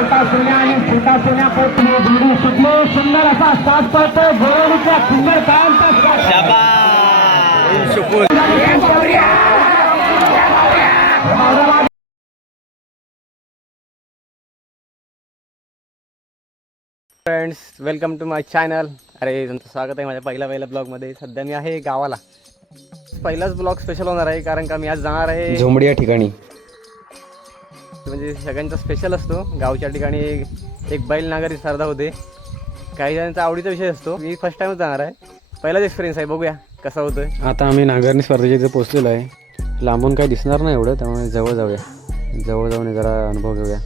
मोठा सोन्या आणि छोटा सोन्या पळतो जोडी सुटले सुंदर असा साथ पळतो घोरडीच्या सुंदर कायांचा friends welcome to my channel. अरे तुमचं स्वागत आहे माझ्या पहिल्या ब्लॉगमध्ये. सध्या मी आहे गावाला. पहिलाच ब्लॉग स्पेशल होणार आहे कारण का मी आज जाणार आहे झोंबडी या ठिकाणी. म्हणजे सगळ्यांचा स्पेशल असतो. गावच्या ठिकाणी एक बैल नांगरी स्पर्धा होते. काही जणांचा आवडीचा विषय असतो. मी फर्स्ट टाइमच जाणार आहे. पहिलाच एक्सपिरियन्स आहे. बघूया कसा होतोय. आता आम्ही नांगरणी स्पर्धेच्या इथे पोहोचलेलो आहे. लांबून काही दिसणार नाही एवढं, त्यामुळे जवळ जाऊया. जवळ जाऊन जरा अनुभव घेऊया.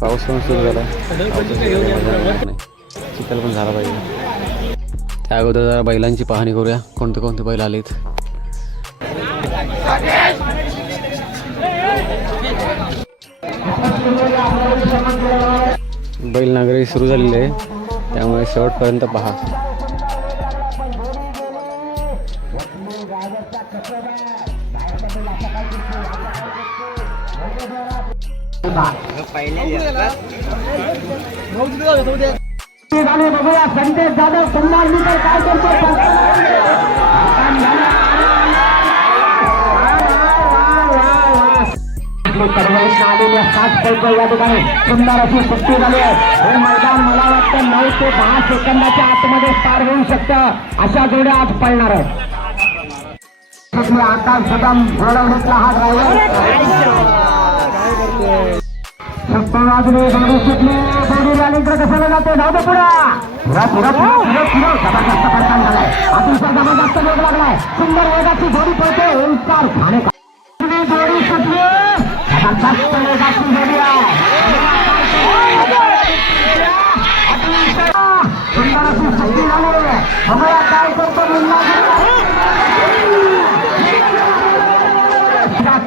पाऊस पण सुरू झाला नाही, चिखल पण झाला पाहिजे. त्या अगोदर जरा बैलांची पाहणी करूया. कोणते कोणते बैल आलेत. बैल नांगरी सुरू झालेली आहे, त्यामुळे शेवटपर्यंत पहा. बघूया संदेश जाधव 15 मीटर काय करतो. आलेल्या 7 पैकी या ठिकाणी सुंदर अशी सुट्टी झाली आहे. हे मैदान मला वाटतं 9 ते 10 सेकंदाच्या आतमध्ये पार होऊ शकतं. अशा जोड्या आज पळणार आहेत. आकाश सदम घोडवडीतला हा ड्रायव्हर बाजूने जोडी सुटली. जोडी रॅलीकडे कशाला जाते. धाव दे पुढे जबरदस्त प्रस्थान झालाय. अतिशय जबरदस्त वेग लागलाय. सुंदर वेगाची जोडी पळते. ओंकार ठाणे जोडी सुटली. जबरदस्त वेगाची जोडी आहे. सुंदर अशी सुट्टी झाली. बघूया काय करतो मुन्ना.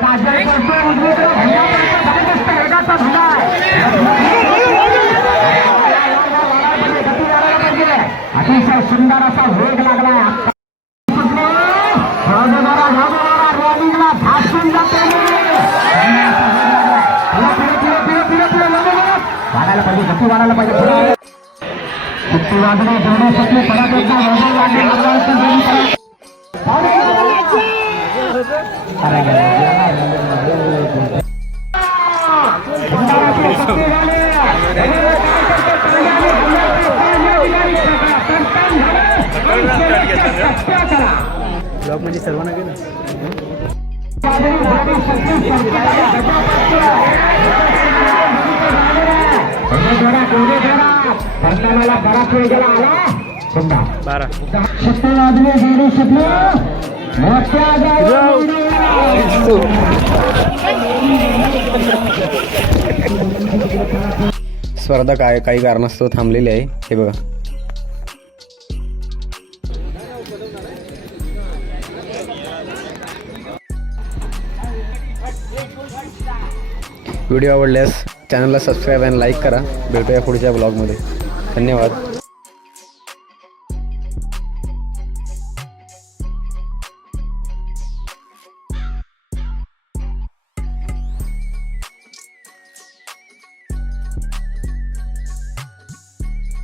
काजल करतो उजवीकडे जबरदस्त वेगाचा धुला अतिशय सुंदर असा वेग लागलाय. रॅलिंगला भासून जाते. वाढायला पाहिजे. गती वाढायला पाहिजे. सुट्टी वाजणे जोडी सुटली. परत एकदा ब्लॉग म्हणजे सर्वांना गेलं. बराच वेळ गेला आला. 12 सुट्टी वाजली. जोडी सुटली. स्पर्धा काही कारणास्तव थांबलेली आहे. हे बघा. व्हिडिओ आवडल्यास चॅनलला सबस्क्राईब आणि लाईक करा. भेटूया पुढच्या ब्लॉगमध्ये. धन्यवाद.